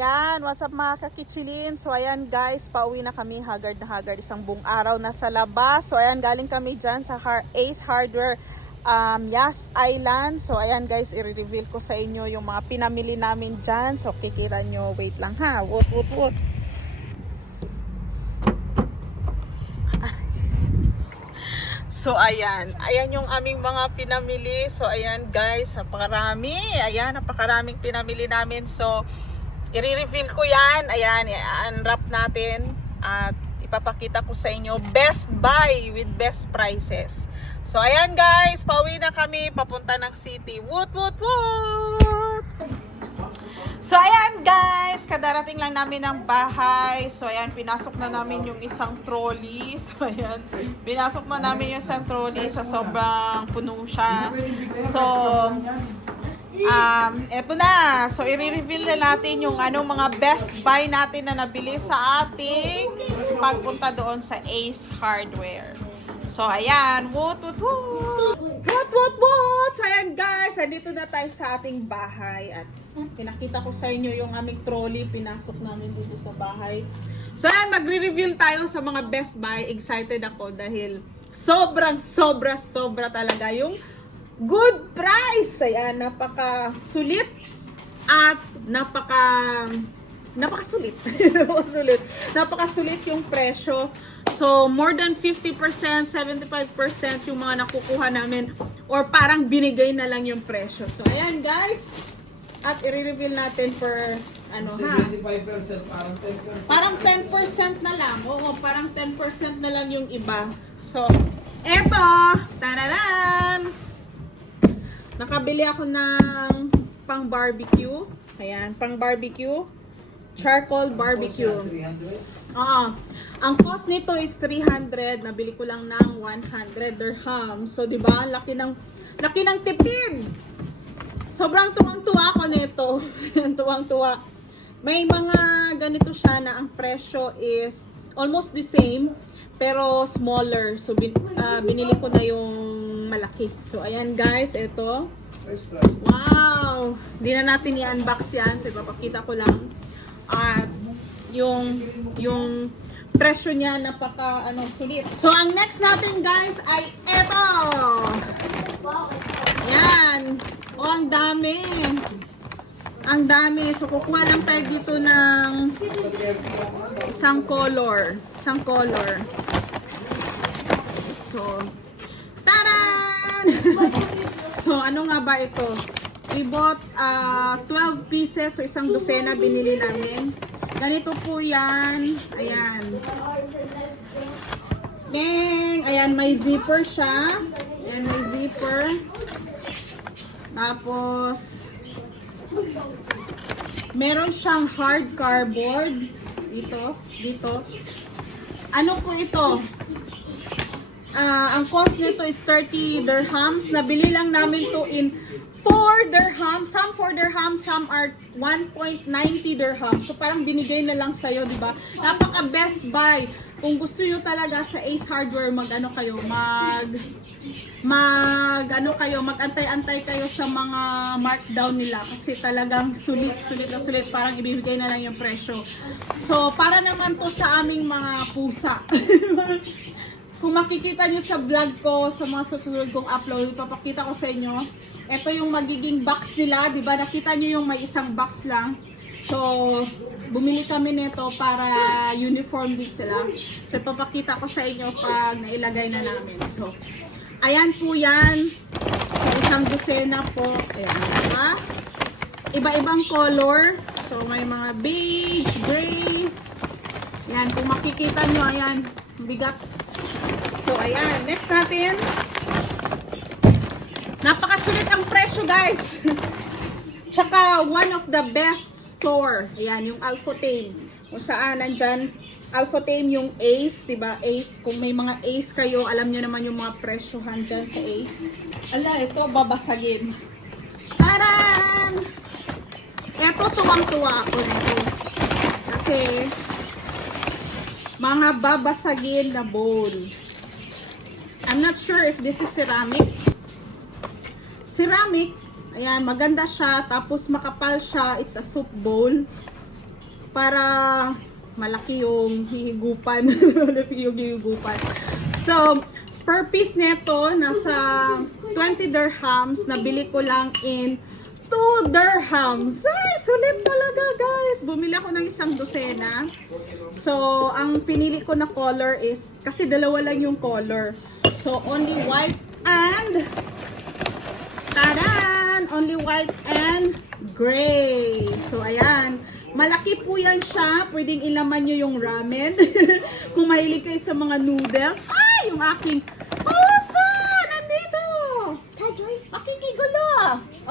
ayan, what's up mga kakichilin? So ayan guys, pauwi na kami, haggard na haggard, isang buong araw na sa labas. So ayan, galing kami dyan sa Ace Hardware Yas Island. So ayan guys, i-reveal ko sa inyo yung mga pinamili namin dyan. So kikita nyo, wait lang ha, wot. So ayan yung aming mga pinamili. So ayan guys, napakarami. Ayan, napakaraming pinamili namin. So i-reveal ko yan. Ayan, i-unwrap natin at ipapakita ko sa inyo best buy with best prices. So ayan guys, pauwi na kami papunta ng city. Woot! So ayan guys, kadarating lang namin ng bahay. So ayan, pinasok na namin yung isang trolley. So ayan, pinasok na namin yung isang trolley sa sobrang puno siya. So eto na. So i-reveal na natin yung mga best buy natin na nabili sa ating pagpunta doon sa Ace Hardware. So ayan, woot! So ayan guys, andito na tayo sa ating bahay at pinakita ko sa inyo yung aming trolley, pinasok namin dito sa bahay. So ayan, magre-reveal tayo sa mga best buy. Excited ako dahil sobra talaga yung good price. Ayan, napaka-sulit at napakasulit. Napakasulit yung presyo. So, more than 50%, 75% yung mga nakukuha namin or parang binigay na lang yung presyo. So, ayan guys. At i-reveal natin per 75%, parang 10% na lang. Oo, parang 10% na lang yung iba. So, eto, tararan! Nakabili ako ng pang barbecue. Ayan, pang barbecue. Charcoal barbecue. Oo. Ang cost nito is 300. Nabili ko lang ng 100 dirham. So, di ba? Laki ng tipid. Sobrang tuwang-tuwa ako nito. Tuwang-tuwa. May mga ganito siya na ang presyo is almost the same pero smaller. So, binili ko na yung malaki. So, ayan guys, ito. Wow! Hindi na natin i-unbox yan. So, ipapakita ko lang. At yung presyo niya sulit. So, ang next natin guys ay eto! Yan! O, ang dami! Ang dami. So, kukuha lang tayo dito ng isang color. So, taran! So, ano nga ba ito? We bought 12 pieces. So, isang dosena binili namin. Ganito po yan. Ayan. Ayan, may zipper siya. Ayan, may zipper. Tapos, meron siyang hard cardboard. Dito. Ano po ito? Ang cost nito is 30 dirhams. Nabili lang namin to in 4 dirhams. Some 4 dirhams, some are 1.90 dirhams. So parang binigay na lang sa'yo, di ba? Napaka best buy. Kung gusto nyo talaga sa Ace Hardware, magantay-antay kayo sa mga markdown nila kasi talagang sulit. Parang ibibigay na lang yung presyo. So para naman to sa aming mga pusa. Kung makikita nyo sa vlog ko, sa mga susunod kong upload, papakita ko sa inyo. Ito yung magiging box nila, di ba? Nakita nyo yung may isang box lang. So, bumili kami nito para uniform din sila. So, papakita ko sa inyo pag nailagay na namin. So, ayan po yan. So, isang dosena po. Ayan, diba? Iba-ibang color. So, may mga beige, gray. Ayan, kung makikita nyo, ayan, bigat. So, ayan. Next natin. Napakasulit ang presyo, guys. Tsaka, one of the best store. Ayan, yung Alphotame. Kung saan, nandyan, Alphotame yung Ace, diba? Ace. Kung may mga Ace kayo, alam nyo naman yung mga presyohan dyan sa Ace. Ala, ito, babasagin. Taran! Ito, tuwang-tuwa ako nito. Kasi, mga babasagin na bowl. I'm not sure if this is ceramic. Ayan, maganda siya. Tapos makapal siya. It's a soup bowl. para malaki yung hihigupan. Malaki yung hihigupan. So, per piece neto, nasa 20 dirhams. Nabili ko lang in 2 dirhams. Ay, sulit talaga guys. Bumili ako ng isang dosena. So, ang pinili ko na color is, kasi dalawa lang yung color. So, only white and, tadan! Only white and gray. So, ayan. Malaki po yan siya. Pwedeng ilaman nyo yung ramen. Kung mahilig kayo sa mga noodles. Ay, yung aking pusa! Nandito! Can join? Makikigulo!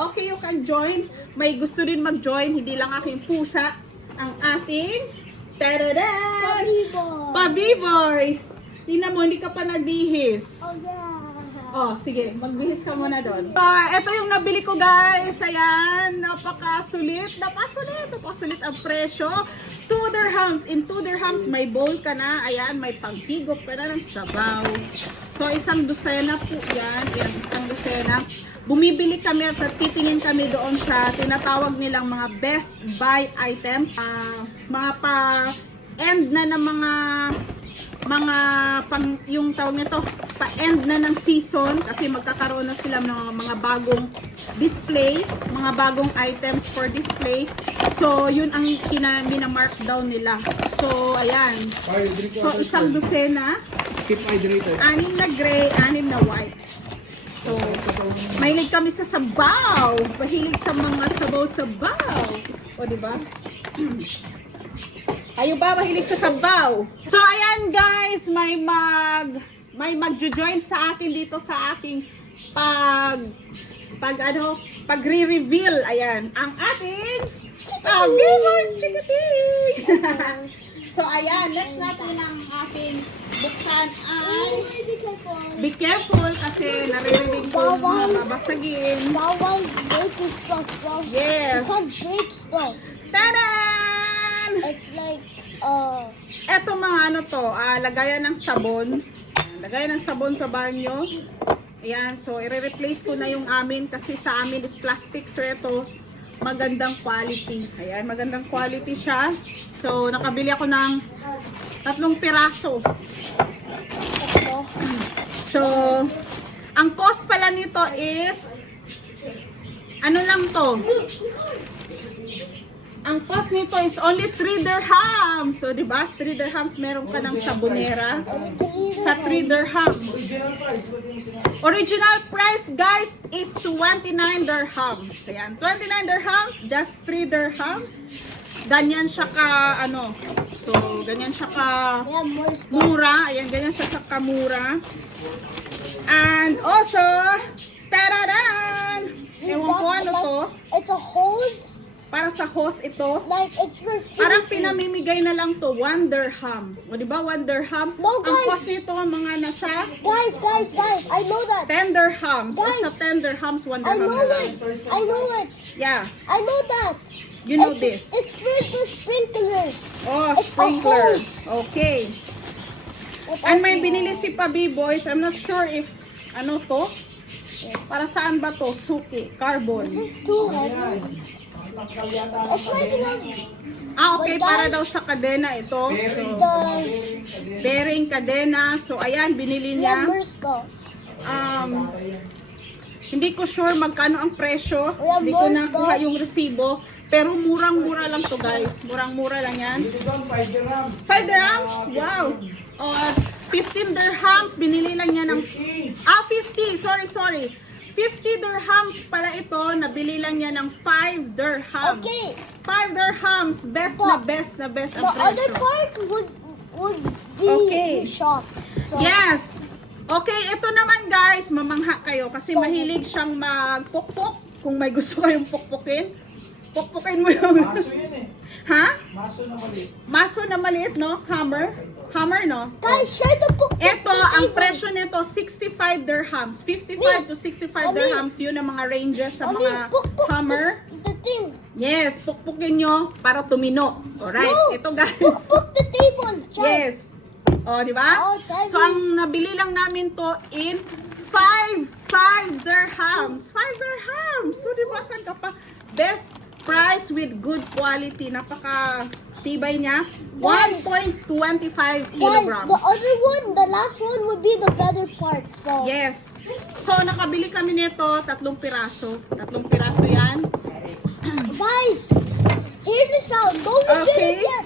Okay, you can join. May gusto rin mag-join. Hindi lang aking pusa. Ang ating taradan! Pabi-boys! Tingnan mo, hindi ka pa nagbihis. Oh yeah. Oh, sige, magbihis ka muna doon. Ito yung nabili ko guys. Ayan, napakasulit. Napakasulit ang presyo. 2 dirhams. In 2 dirhams, may bowl ka na. Ayan, may panghigop ka na ng sabaw. So, isang dosena po yan. Ayan, isang dosena. Bumibili kami at titingin kami doon sa tinatawag nilang mga best buy items. Mga pa-end na ng mga pang yung tawag nito pa-end na ng season kasi magkakaroon na sila ng mga bagong display, mga bagong items for display. So, yun ang mina-markdown nila. So, ayan. So, isang dosena. Keep hydrated. 6 na gray, 6 na white. So, mahilig kami sa sabaw. Mahilig sa mga sabaw-sabaw. O, diba? Kayo ba mahilig sa sabaw? So ayan guys, may magjo-join sa akin dito sa aking pagre-reveal. Ayan, ang ating viewers chikating. So ayan, next natin ang ating buksan ay be careful kasi naririnig ko mababasagin. Bawal break stuff. Yes. You can't break stuff. Tadan! It's like, Eto mga ano to, lagayan ng sabon. Lagayan ng sabon sa banyo. Ayan, so i-replace ko na yung amin kasi sa amin is plastic. So ito, magandang quality. Ayan, magandang quality siya. So nakabili ako ng 3 piraso. So, ang cost pala nito is, ano lang to? Ang cost nito is only 3 dirhams. So, di ba? 3 dirhams meron ka ng sabonera. Sa 3 dirhams. Original price, guys, is 29 dirhams. Ayan, 29 dirhams, just 3 dirhams. Ganyan siya ka, ano, so, ganyan siya ka yeah, more stuff. mura. Ayan, ganyan siya sa kamura. And also, tararan! Ewan ko ano to. It's a hose. Para sa hose ito. Like, it's for Parang pinamimigay na lang to 1 dirham. O diba 1 dirham? No, Ang guys. cost nito mga nasa Guys, I know that. 10 dirhams. O Guys. sa 10 dirhams, 1 I dirham know na lang. it. I know it. Yeah, I know that. you know it's, this. It's for the sprinklers. Oh, It's a sprinklers. hose. Okay. What And else may do you binili want? si Pabi Boys. I'm not sure if ano to. Para saan ba to? Suki. Carbon. This is too heavy. It's like, you know, Okay. But Para guys- daw sa kadena ito. So, the, bearing kadena. So, ayan, binili we have niya. more stuff. Hindi ko sure magkano ang presyo. We have Hindi ko more nakuha stock. yung resibo. Pero murang-mura lang to guys. Murang-mura lang yan. Dito doon, 5 dirhams. 5 dirhams? Wow! 15 dirhams. Binili lang niya ng... 50. Sorry. 50 dirhams pala ito. Nabili lang niya ng 5 dirhams. Okay. 5 dirhams. Best The- na best The ang other presyo. part would be Okay. the shop. So, Yes! Okay, ito naman guys, mamangha kayo kasi So- mahilig siyang magpukpok. Kung may gusto kayong pukpukin, pukpukin mo yung... Maso yan eh. Ha? Maso na mali. Maso na maliit, no? Hammer, no? guys, share the book. Ito, ang presyo nito, 65 dirhams. 55 to 65 dirhams, yun ang mga ranges sa mga hammer. The thing. Yes, pukpukin nyo para tumino. Alright, No, ito guys. Book the table. Share. Yes. O, di ba? Oh, sabi. So, ang nabili lang namin to in 5 dirhams. 5 dirhams. So, di ba, saan ka pa? Best price with good quality. Napaka tibay niya, Guys. 1.25 Guys, kilograms. the other one, the last one would be the better part. So Yes. So, nakabili kami nito, 3 piraso. 3 piraso yan. guys, hear the sound. Don't forget Okay. it yet.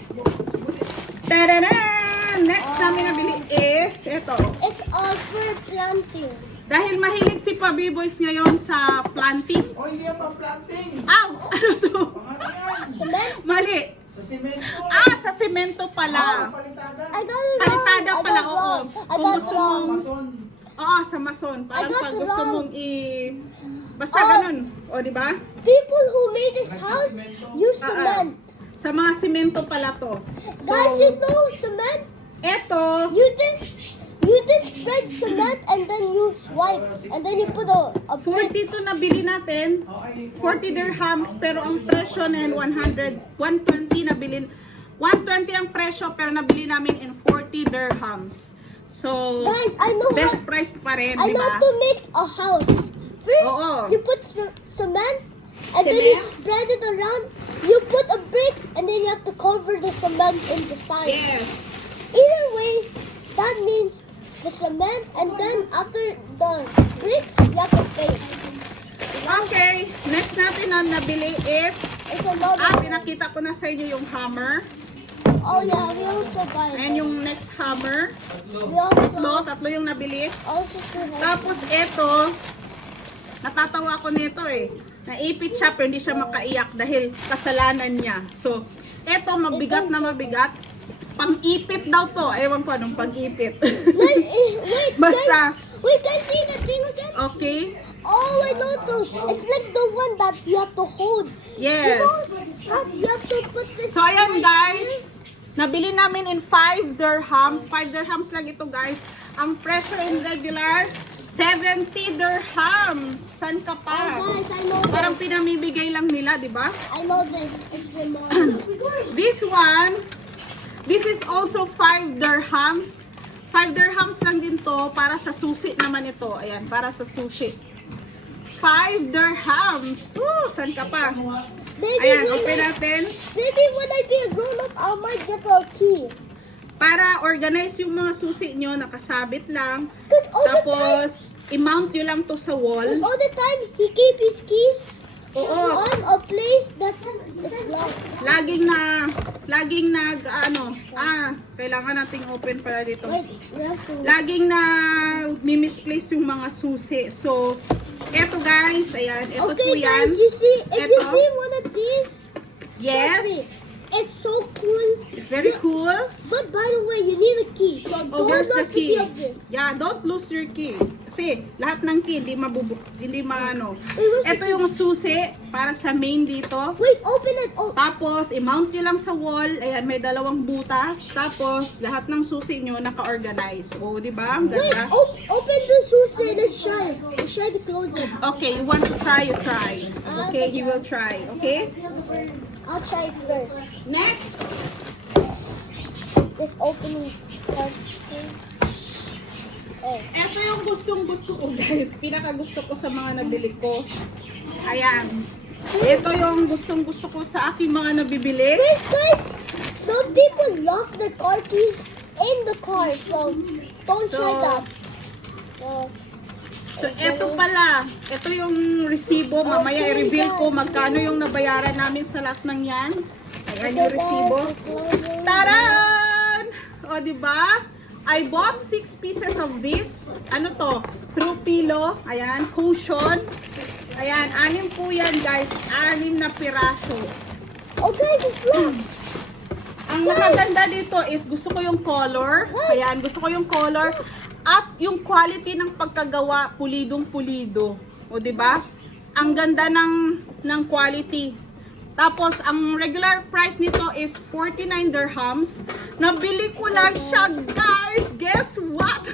Tararan! Next namin nabili is ito. It's all for planting. Dahil mahilig si Pabi Boys ngayon sa planting. O, hindi yan pang-planting. Aw! Ano to? Mga yan. Cement. Mali. Sa simento. Sa semento pala. Palitada. I got it wrong. Palitada I pala, got oo. wrong. I Kung got gusto wrong. mong- Mason. Oo, sa mason. Parang got pag it gusto wrong. mong basta Oh. ganun. O, di ba? People who made this house use Ah, ah. cement. Sa mga semento pala to. So, Guys, you know cement? eto, You just spread cement and then you swipe and then you put a brick. 42 na bili natin. Okay. 40 dirhams, pero ang presyo na 120 na bilhin. 120 ang presyo, pero nabili namin in 40 dirhams. So, Guys, I know best price pa rin, I di know ba? to make a house. First, Oo. you put cement and then you Cement? spread it around. You put a brick and then you have to cover the cement in the side. Yes. Either way, that means the cement and then after the bricks, you have to paint. Okay, next natin na nabili is, It's another one. pinakita ko na sa inyo yung hammer. Oh yeah, we also buy Ayan yung next hammer. We also, Tatlo yung nabili. also still have Tapos eto, natatawa ko nito eh. Naipit siya pero hindi siya makaiyak dahil kasalanan niya. So, eto mabigat na mabigat. Pang-ipit daw to. Ewan ko anong pang-ipit. Wait, Basta. Wait, guys, see the thing again? Okay? Oh, I know this. It's like the one that you have to hold. Yes. You have to put this. So, ayan guys. Nabili namin in 5 dirhams. 5 dirhams lang ito guys. Ang presyo in regular, 70 dirhams. San ka Oh, pa? guys, I know Parang this. pinamibigay lang nila, di ba? I know this. It's Ramon. This one, this is also 5 dirhams. 5 dirhams lang din to para sa susi naman ito. Ayan, para sa susi. 5 dirhams. Woo, saan ka pa? Maybe Ayan, when open I, natin. maybe when I be a grown up, I might get a key. Para organize yung mga susi nyo, nakasabit lang. Cause all the time, Tapos, i-mount nyo lang to sa wall. cause all the time he keep his keys Oo. on a place that is locked. Laging kailangan nating open pala dito. Wait, we have to. Laging na misplace yung mga susi. So, eto guys, ayan, eto po Okay, yan. guys, you see, if you Eto. see one of these, trust me, Yes, it's so cool. it's very cool. But by the way, you need a key. So Oh, don't where's the lose the key key? of this. Yeah, don't lose your key. Kasi lahat ng key hindi maano. Wait, where's the Ito yung susi para sa main dito. Wait, open it. Oh, Tapos, i-mount nyo lang sa wall. Ayan, may 2 butas. Tapos, lahat ng susi nyo naka-organize. O, di ba? Ang wait, ganda. open the sushi. Let's try it. Let's try to close it. Okay, you want to try, you try. Okay, he will try. Okay? I'll try it first. Next. This opening part. Oh. Ito yung gustong-gusto ko, guys. Pinaka-gusto ko sa mga nabili ko. Ayan. Ito yung gustong-gusto ko sa aking mga nabibili. First, guys, some people lock their car keys in the car, so don't try So, that. So, eto pala. Ito yung resibo. Mamaya Okay, i-reveal ko guys. magkano yung nabayaran namin sa lahat ng yan. Ayan yung resibo. Tara! Taran! O, diba? I bought 6 pieces of this. Ano to? Throw pillow. Ayan, cushion. Ayan, 6 po yan, guys. 6 na piraso. Oh, guys, it's locked. Ang nakaganda dito is gusto ko yung color. Ayan, gusto ko yung color. At yung quality ng pagkagawa, pulidong-pulido. O, diba? Ang ganda ng quality. Tapos, ang regular price nito is 49 dirhams. Nabili ko lang siya, guys. Guess what?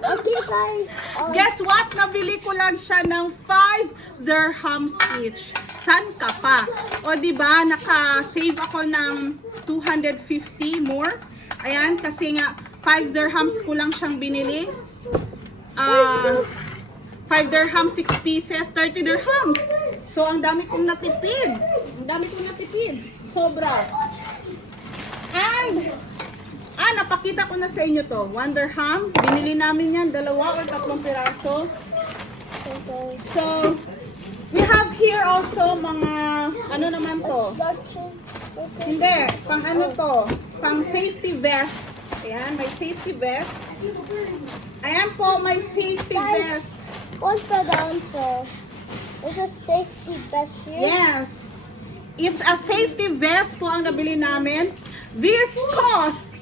Okay, guys. Guess what? Nabili ko lang siya ng 5 dirhams each. San ka pa? O, diba? Naka-save ako ng 250 more. Ayan, kasi nga, 5 dirhams ko lang siyang binili. 5 dirhams, 6 pieces, 30 dirhams. So, ang dami kong natipid. Ang dami kong natipid. Sobra. And, napakita ko na sa inyo to. Wonderham. Binili namin yan, 2 or 3 piraso. Okay. So, we have here also mga, ano naman to? Instruction. Okay. Hindi, pang ano to? Pang safety vest. Ayan, may safety vest. Ayan po, may safety vest. Guys, one for the answer. There's a safety vest here. Yes. It's a safety vest po ang nabili namin. This cost,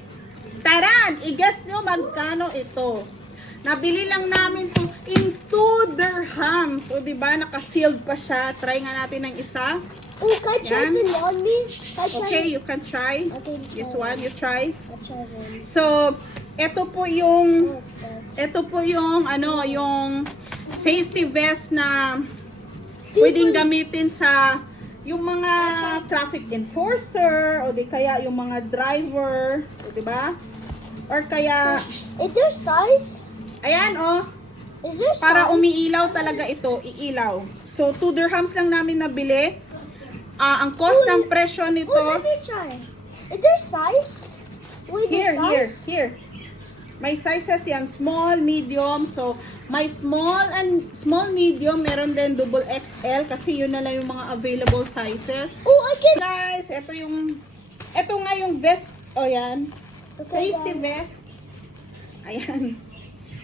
taran, i-guess nyo magkano ito. Nabili lang namin to in 2 dirhams. O diba, naka-sealed pa siya. Try nga natin ng isa. Oh, can I try Yan. it on me? Can I try Okay, it? you can try. Okay, This try. one, you try. I'll try one. So, ito po yung yung safety vest na pwedeng gamitin sa yung mga traffic enforcer o di kaya yung mga driver, o di ba? Or kaya Is there size? ayan Is there para size? umiilaw talaga ito, iilaw. So 2 dirhams lang namin nabili. Ang cost ng presyo nito Oh, let me try. Is there size? Wait, here, there's size? here. May sizes yan, small, medium. So, may small and small, medium. Meron din double XL kasi yun na lang yung mga available sizes. Oh, I can. Guys, ito nga yung vest. O yan. Okay, Safety vest. Ayan.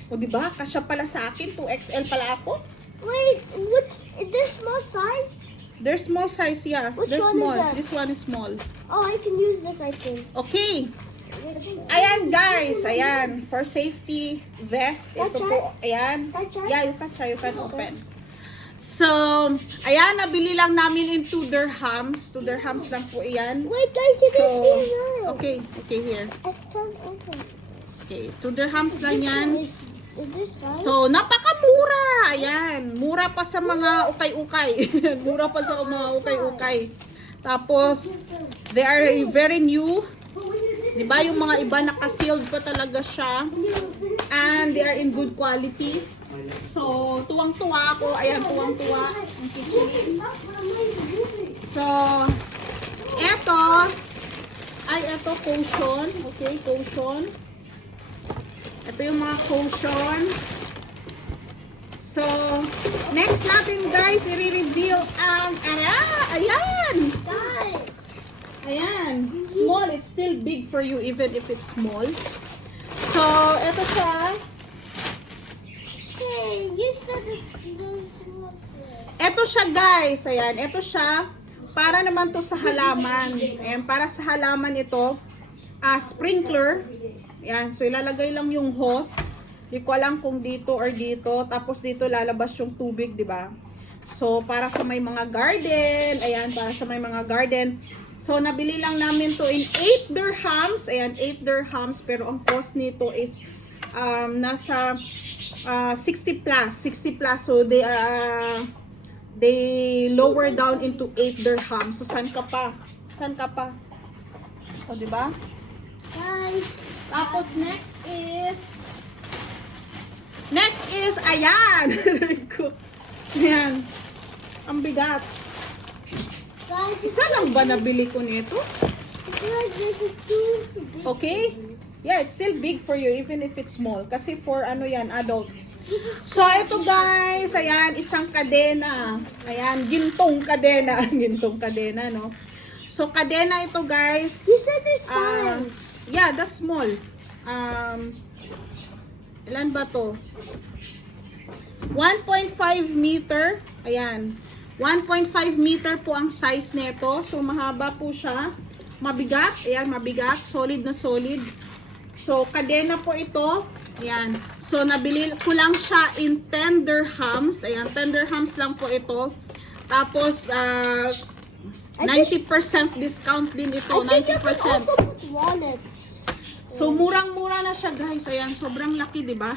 O diba? Kasya pala sa akin. 2XL pala ako. Wait, what? Is there small size? There's small size, yeah. Which There's one is small. that? This one is small. Oh, I can use this, I think. Okay. Ayan guys, ayan, for safety vest, ito po, ayan, Can I try? yeah, you can open. So, ayan, nabili lang namin in 2 dirhams, 2 dirhams lang po iyan. Wait, guys, you So, can see now. okay, here, I can't open. okay, 2 dirhams lang yan. Is this size? So, napakamura, ayan, mura pa sa mga ukay-ukay, mura pa sa mga ukay-ukay. Tapos, they are very new. Diba yung mga iba naka-sealed pa talaga siya. And they are in good quality. So, tuwang-tuwa ako. Ayan, tuwang-tuwa. Ang kitchen. So, eto. Eto, cushion. Okay, cushion. Ito yung mga cushion. So, next natin guys, i-reveal ang, ayan! Guys. Ayan, small, it's still big for you even if it's small. So, ito siya. Hey, you said it's small. Ito siya guys, ayan, ito siya. Para naman to sa halaman. Ayan, para sa halaman ito. Sprinkler. Ayan, so ilalagay lang yung hose. Di ko alam kung dito or dito. Tapos dito lalabas yung tubig, di ba? So, para sa may mga garden. Ayan, para sa may mga garden. So, nabili lang namin to in 8 dirhams. Ayan, 8 dirhams. Pero ang cost nito is nasa 60 plus. 60 plus. So, they lower down into 8 dirhams. So, saan ka pa? Saan ka pa? O, diba? Guys. Tapos, next is, ayan. Ayan. Ang bigat. Guys, Isa lang ba nabili ko nito? it's like this is too big. Okay? Yeah, it's still big for you even if it's small. Kasi for ano yan, adult. So, ito guys, ayan, isang kadena. Ayan, gintong kadena. Gintong kadena, no? So, kadena ito guys. You said there's Um, size. yeah, that's small. Ilan ba to? 1.5 meter. Ayan. 1.5 meter po ang size nito. So, mahaba po siya. Mabigat. Ayan, mabigat. Solid na solid. So, kadena po ito. Ayan. So, nabili ko lang siya in 10 dirhams. Ayan, 10 dirhams lang po ito. Tapos, 90% discount din ito. I think you can 90%. also put wallets. So, murang-mura na siya, guys. Ayan, sobrang laki, di ba?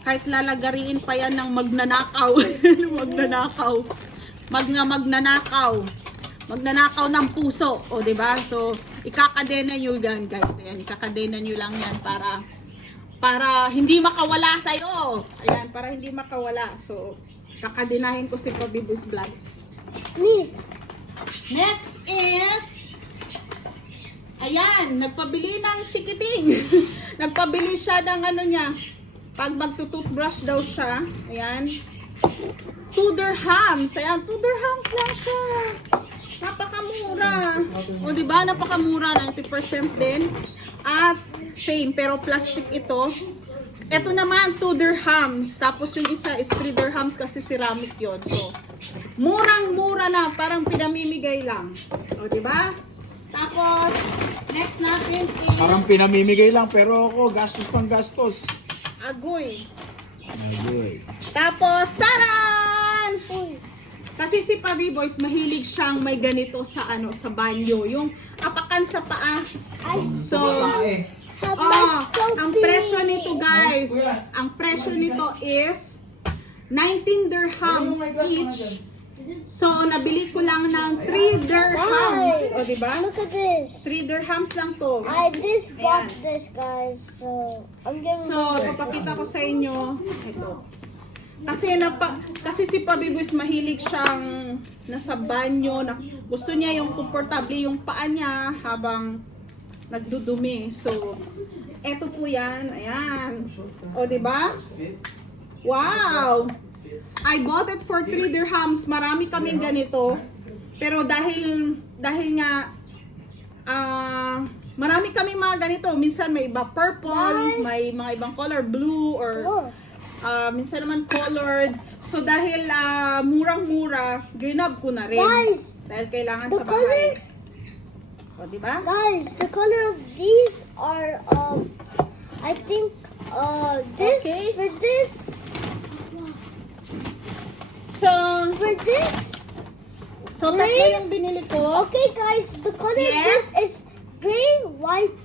Kahit lalagariin pa yan ng magnanakaw. Magnanakaw. Magnanakaw. Magnanakaw ng puso. O, di ba? So, ikakadena nyo yan, guys. Ayan, ikakadena nyo lang yan para hindi makawala sa'yo. Ayan, para hindi makawala. So, kakadenahin ko si Pabibus Vlogs. Me. Next is, ayan. Ayan, nagpabili ng chikiting. Nagpabili siya ng ano niya. Pag magtututbrush daw siya, ayan. 2 dirhams. Ayan, 2 dirhams lang siya. Napakamura. O diba, napakamura, 90% din. At same, pero plastic ito. Ito naman, 2 dirhams. Tapos yung isa is 3 dirhams kasi ceramic yon. So, murang-mura na. Parang pinamimigay lang. O diba? Tapos, next natin is Parang pinamimigay lang pero ako gastos pang gastos. agoy. Agoy. Tapos, taran! Kasi si Pabi Boys, mahilig siyang may ganito sa ano sa banyo. Yung apakan sa paa. So, ang presyo nito guys, ang presyo nito is 19 dirhams each. So, nabili ko lang ng 3 dirhams. O, diba? Look at this. 3 dirhams lang to. I just bought Ayan. this, guys. So I'm giving So, papakita ko sa inyo. Ito. Kasi si Pabi Boys mahilig siyang nasa banyo. Gusto niya yung komportable yung paa niya habang nagdudumi. So, eto po yan. Ayan. O, diba? Wow! I bought it for 3 dirhams. Marami kaming ganito. Pero dahil nga marami kaming mga ganito. Minsan may iba purple, Guys. may mga ibang color, blue, or minsan naman colored. So dahil murang-mura, grinab ko na rin. Guys, Dahil kailangan the sa bahay. color, O, diba? guys, the color of these are I think this Okay. for this So, for this. tatlo yung binili ko. Okay, guys, the color of Yes. this is gray, white,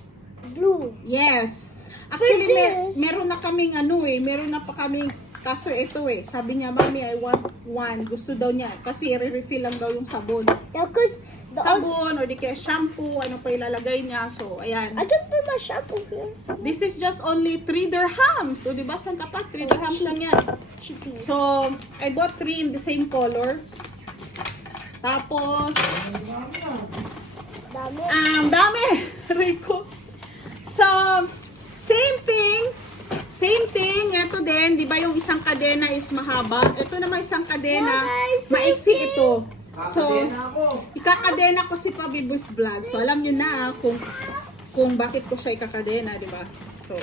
blue. Yes. Actually, this- meron na kaming meron na pa kaming, kaso ito sabi niya, Mami, I want one. Gusto daw niya, kasi re-refill lang daw yung sabon. Yeah, cause the Sabon, or di kaya shampoo, ano pa ilalagay niya. So, ayan. I can put my shampoo here. This is just only 3 dirhams. O, di ba, Santa Pa? 3 dirhams lang yan. So, I bought 3 in the same color. Tapos, Dami. dami. Rico. So, same thing. Ito din, di ba yung isang kadena is mahaba? Ito naman isang kadena, Guys, same maiksi thing. ito. So, Kakadena ako. ikakadena ko si Pabi Boys Vlog. So, alam nyo na kung bakit ko siya ikakadena, di ba? So,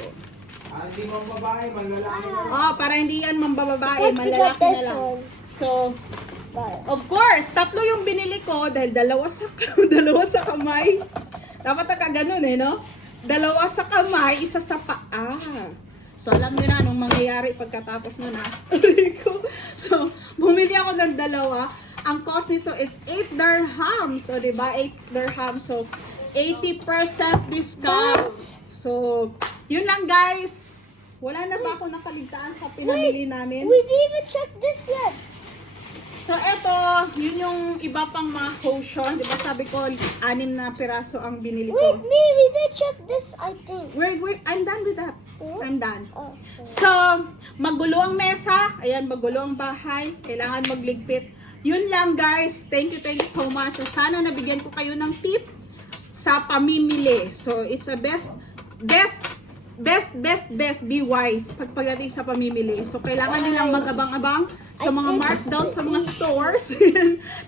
Hindi mo babae, malalaki na. para hindi yan mambababae, Can't forget malalaki na this lang. one. So, But of course, 3 yung binili ko dahil dalawa sa kamay. Dapat ganun no? 2 sa kamay, 1 sa paa. So, alam niyo na anong mangyayari pagkatapos na So, bumili ako ng 2. Ang cost nito is 8 dirhams. O, diba? 8 dirhams. So, 80% discount. So, yun lang guys. Wala na ba ako nakaligtaan sa pinamili namin? we didn't even check this yet. So, eto, yun yung iba pang mga cushion. Di ba sabi ko, 6 na piraso ang binili Wait, ko. we did check this, I think. Wait, I'm done with that. I'm done. Oh, So, magulo ang mesa. Ayan, magulo ang bahay. Kailangan magligpit. Yun lang guys. Thank you so much. Sana nabigyan ko kayo ng tip sa pamimili. So, it's a best. Be wise pagdating sa pamimili. So, kailangan nilang mag-abang-abang sa mga markdown sa mga stores.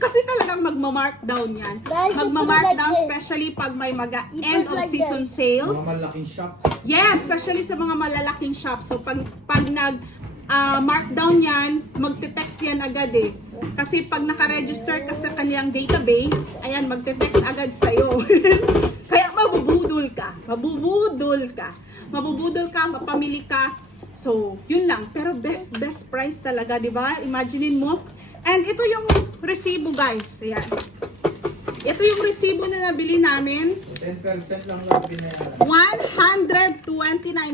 Kasi talagang magma-markdown yan. Guys, you put it Magma-markdown like this. especially pag may You end put of like season this. sale. Mga malaking shop. Yes, especially sa mga malalaking shop. So, pag markdown yan, magte-text yan agad Kasi pag naka-register ka sa kanilang database, ayan, magte-text agad sa'yo. Kaya mabubudol ka, mapamili ka. So, yun lang. Pero best price talaga, di ba? Imaginein mo. And ito yung resibo, guys. Ayan. Ito yung resibo na nabili namin. 10% lang lang binayaran. 129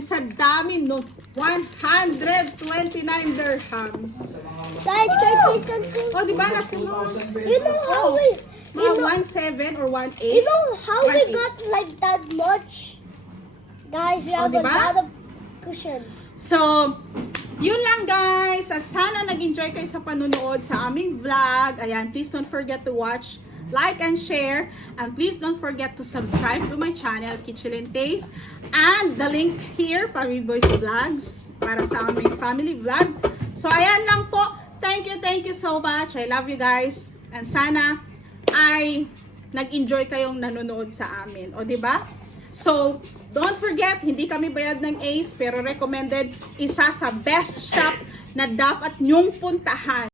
sa dami no 129 dirhams. Guys, can I say something? Oh, di ba nasa mga You know how we, you know, 1.7 or 1.8? you know how we 1.8. got like that much? Guys, we have a diba? lot of cushions. So, yun lang guys. At sana nag-enjoy kayo sa panonood sa aming vlog. Ayan, please don't forget to watch like and share. And please don't forget to subscribe to my channel, Kitchelyn Taste. And the link here, Pami Boys Vlogs, para sa aming family vlog. So, ayan lang po. Thank you so much. I love you guys. And sana ay nag-enjoy kayong nanonood sa amin. O, di ba? So, don't forget, hindi kami bayad ng Ace, pero recommended isa sa best shop na dapat nyong puntahan.